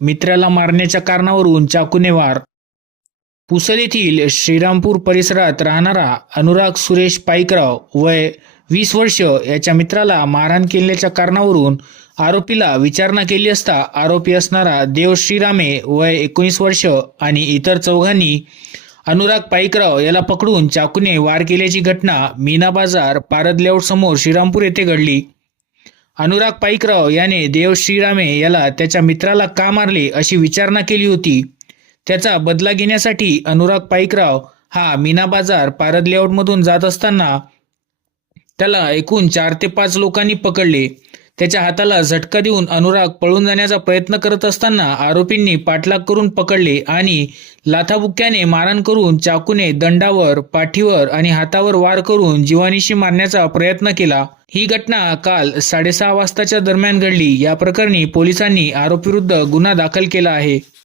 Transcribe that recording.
मित्राला मारण्याच्या कारणावरून चाकूने वार पुसद येथील श्रीरामपूर परिसरात राहणारा अनुराग सुरेश पाईकराव वय वीस वर्ष याच्या मित्राला मारहाण केल्याच्या कारणावरून आरोपीला विचारणा केली असता आरोपी असणारा देव श्रीरामे वय एकोणीस वर्ष आणि इतर चौघांनी अनुराग पाईकराव याला पकडून चाकूने वार केल्याची घटना मीना बाजार पारद समोर श्रीरामपूर येथे घडली. अनुराग पाईकराव याने देव श्रीरामे याला त्याच्या मित्राला का मारले अशी विचारणा केली होती. त्याचा बदला घेण्यासाठी अनुराग पाईकराव हा मीना बाजार पारद लेआउटमधून जात असताना त्याला एकूण चार ते पाच लोकांनी पकडले. त्याच्या हाताला झटका देऊन अनुराग पळून जाण्याचा प्रयत्न करत असताना आरोपींनी पाठलाग करून पकडले आणि लाथाबुक्क्याने मारण करून चाकूने दंडावर पाठीवर आणि हातावर वार करून जीवानीशी मारण्याचा प्रयत्न केला. ही घटना काल साडेसहा वाजताच्या दरम्यान घडली. या प्रकरणी पोलिसांनी आरोपीविरुद्ध गुन्हा दाखल केला आहे.